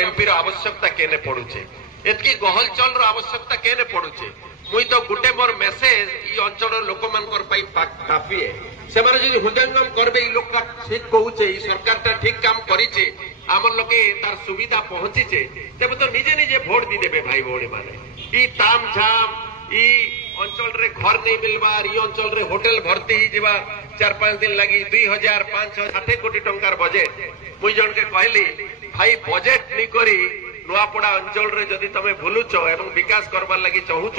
MP आवश्यकता केने पड़ुचे एतकी गहल चल आवश्यकता केने पड़ुचे मुई तो गुटे मोर मेसेज ई अंचल लोक मानकर पाई काफी है से माने जदि हृदयंगम करबे ई लोक ठीक कहूचे ई सरकार ता ठीक काम करिचे आमर लोके तार सुविधा पहुंचीचे तेबे तो निजे निजे वोट दी देबे भाई भौणी माने ई ताम झाम ई अंचल रे घर नहीं मिलबार ई अंचल रे होटल भर्ती ही जीवा 4-5 दिन लगी 2000-560 कोटी टंकार बजेट मुई जन के कहली भाई बजेट नहीं करी नुआपड़ा अंचल रे जदि तमे भूलुच एवं विकास करबार लगी चाहूच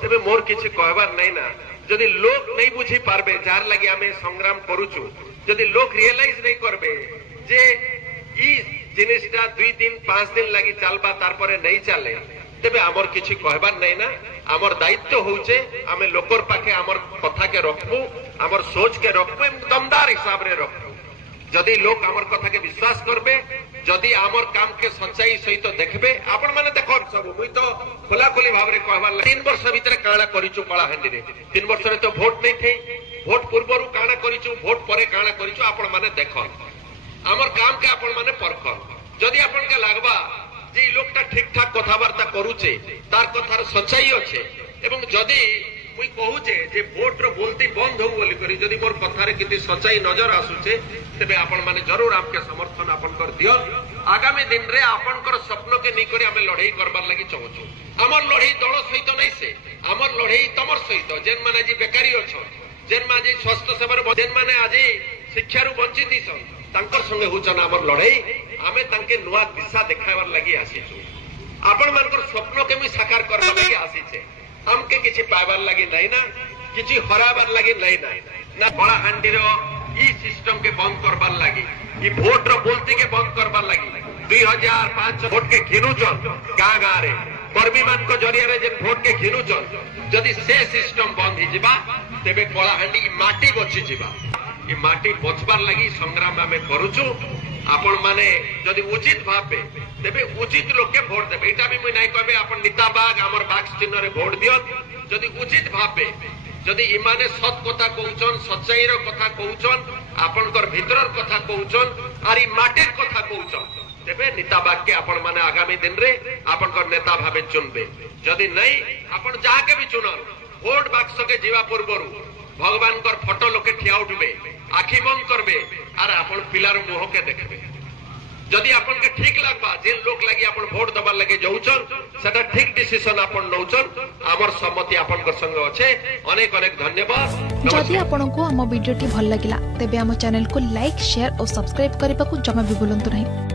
तेबे मोर किछि कहबार नहीं ना जदि लोक नहीं बुझी पारबे जार लगी आमे संग्राम करूचु जदि लोक रियलाइज नहीं करबे जे ई जिनिसटा 2 दिन 5 दिन लगी चलबा तार परे नहीं चले तेबे आमर किछि कहबार नहीं ना आमर दायित्व होउचे आमे लोकर पाखे आमर कथा के रखबू आमर सोच के रखबू दमदार हिसाब रे रखबू जदि लोक आमर कथा के विश्वास करबे जदि आमर काम के सच्चाई सहित देखबे आपण माने देखो सब मुई तो खोला खोली भाव रे कहबार 3 वर्ष भीतर काणा करिचु कलाहांडी रे 3 वर्ष रे तो वोट नहीं थे वोट पूर्वरु काणा करिचु वोट परे काणा करिचु आपण माने देखो आमर काम के आपण माने परखन जदि आपण के लागबा जे लोकटा ठीक ठाक कथाबार्ता करूचे तार कथार सच्चाई अच्छे एवं जदि मुई कहूचे जे वोट रो बोलती बंद हो बोली करी जदि मोर कथारे किति सच्चाई नजर आसुचे तेबे आपण माने जरूर आपके समर्थन आपण कर दियो आगामी दिन रे आपण कर स्वप्न के नहीं करी हमें लड़ाई करबार लागि चाहूछु हमर लड़ाई दल सहित नहीं से हमर लड़ाई तमर सहित जेन माने जी बेकारी अछन जेन माने स्वास्थ्य सेवा जेन माने आज शिक्षा रु वंचित दिसन तांकर संगे होचन हमर लड़ाई आमे तांके नुआ दिशा देखाबार लागि आसीछु आपण मानकर स्वप्न के मी साकार करबार लागि आसीछे हमके किछि पाइबार लागि नहीं ना किछि हराबार लागि नहीं ना कलाहांडी रो ई सिस्टम के बंद करबार लागि ई वोट रो बोलती के बंद करबार लागि 2005 वोट के घिनुचन गाँ गाँ रे कर्मी मान को जरिया रे जे वोट के घिनुचन जदि से सिस्टम बंद ही जिबा तेबे कलाहांडी माटी बची जिबा ई माटी बचबार लागि संग्राम आमे करूछु आपण माने जदि उचित भाबे तेबे उचित लोक के वोट देबे एटा भी मुई नै कहबे आपण नेता बाग हमर बाग चिन्ह रे वोट दियो जदि उचित भाबे जदि इमाने सत कथा कहउचन सच्चाई रो कथा कहउचन आपनकर भीतरर कथा कहउचन आरी माटीर कथा कहउचन तेबे नेता बाग के आपण माने आगामी दिन रे आपनकर नेता भाबे चुनबे जदि नै आपण जाहा के भी चुनन वोट बाक्स के जीवा पूर्वरु भगवान कर फोटो लोके ठिया उठबे आखि बंद करबे आर आपण पिलार मुह के देखबे जदि आपण के ठीक लागबा जे लोक लागि आपण वोट दबार लागि जाउचन सेटा ठीक डिसीजन आपण नउचन हमर सम्मति आपण कर संग अछि अनेक अनेक धन्यवाद जदि आपण को हम वीडियो टी भल लागिला तेबे हम चैनल को लाइक शेयर और सब्सक्राइब करबा को जमा भी भूलंतु नहीं।